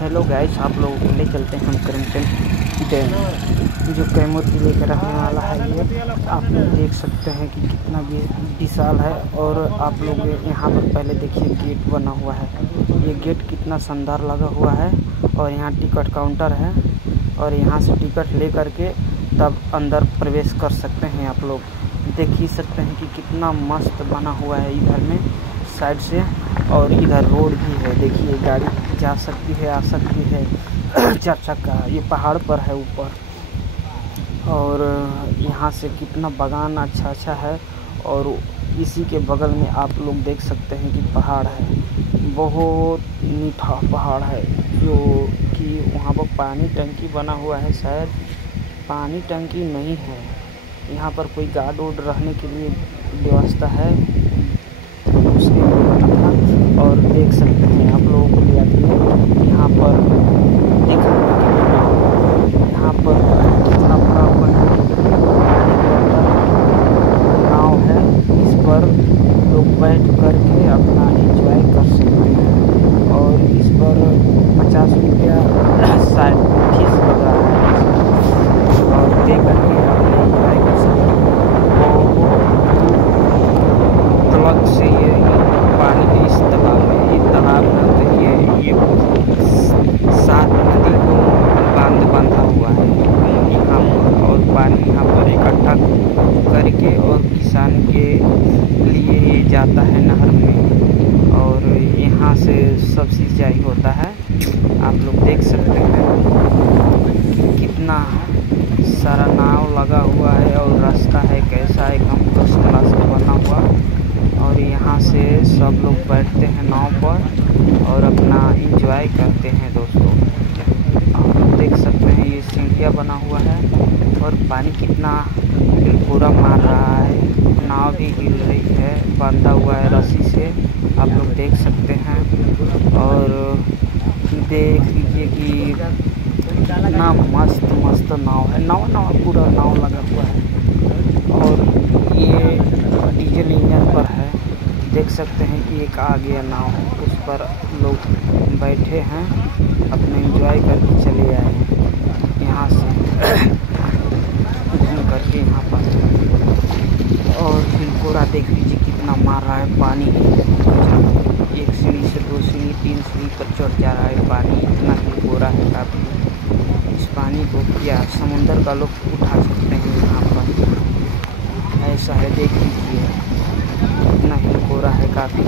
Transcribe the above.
Hello guys, आप लोगों को ले चलते हैं हम करीमगंज डैम, जो कैमूर जिले का रहने वाला है। ये आप लोग देख सकते हैं कि कितना विशाल है। और आप लोग यहाँ पर पहले देखिए गेट बना हुआ है। ये गेट कितना शानदार लगा हुआ है। और यहाँ टिकट काउंटर है और यहाँ से टिकट ले करके तब अंदर प्रवेश कर सकते हैं। आप लोग देख ही सकते हैं कि कितना मस्त बना हुआ है इधर में साइड से। और इधर रोड भी है, देखिए गाड़ी जा सकती है आ सकती है 4 चक्का। ये पहाड़ पर है ऊपर। और यहाँ से कितना बागान अच्छा है। और इसी के बगल में आप लोग देख सकते हैं कि पहाड़ है, बहुत मीठा पहाड़ है। जो कि वहाँ पर पानी टंकी बना हुआ है, शायद पानी टंकी नहीं है। यहाँ पर कोई गार्ड वार्ड रहने के लिए व्यवस्था है, उसके लिए बना था। और देख सकते हैं आप लोगों को ले आती है यहाँ पर देखा यहाँ पर कितना बड़ा नाव है। इस पर लोग बैठ करके अपना एंजॉय कर सकते हैं। और इस पर 50 रुपया शायद फीस लग रहा है। और दे करके अपना एंजॉय कर सकते हैं। तलक से ये पानी के इस तालाब में, ये तालाब में ये 7 नदी को बांधा हुआ है यहाँ पर। और पानी यहाँ पर इकट्ठा करके और किसान के लिए ये जाता है नहर में। और यहाँ से सब सिंचाई होता है। आप लोग देख सकते हैं कि कितना सारा नाव लगा हुआ है। और रास्ता है कैसा, एकदम फर्स्ट क्लास का बना हुआ। और यहाँ से सब लोग बैठते हैं नाव पर और अपना एंजॉय करते हैं। दोस्तों आप लोग देख सकते हैं ये सीढ़ियाँ बना हुआ है। और पानी कितना पूरा मार रहा है, नाव भी हिल रही है, बांधा हुआ है रस्सी से। आप लोग देख सकते हैं। और देख लीजिए कि कितना मस्त नाव है। नाव पूरा नाव लगा हुआ है। और ये डीजल इंजन पर है। देख सकते हैं कि एक आ गया नाव, उस पर लोग बैठे हैं, अपने एंजॉय करके चले आए हैं यहाँ से घूम करके यहाँ पर। और हिलकोरा देख लीजिए कितना मार रहा है पानी। एक सीढ़ी से 2 सीढ़ी 3 सीढ़ी पर चढ़ जा रहा है पानी। इतना हिलकोरा है काफ़ी। इस पानी को क्या समुंदर का लोग उठा सकते हैं यहाँ पर, ऐसा है। देख लीजिए कितना हिलकोरा है काफ़ी।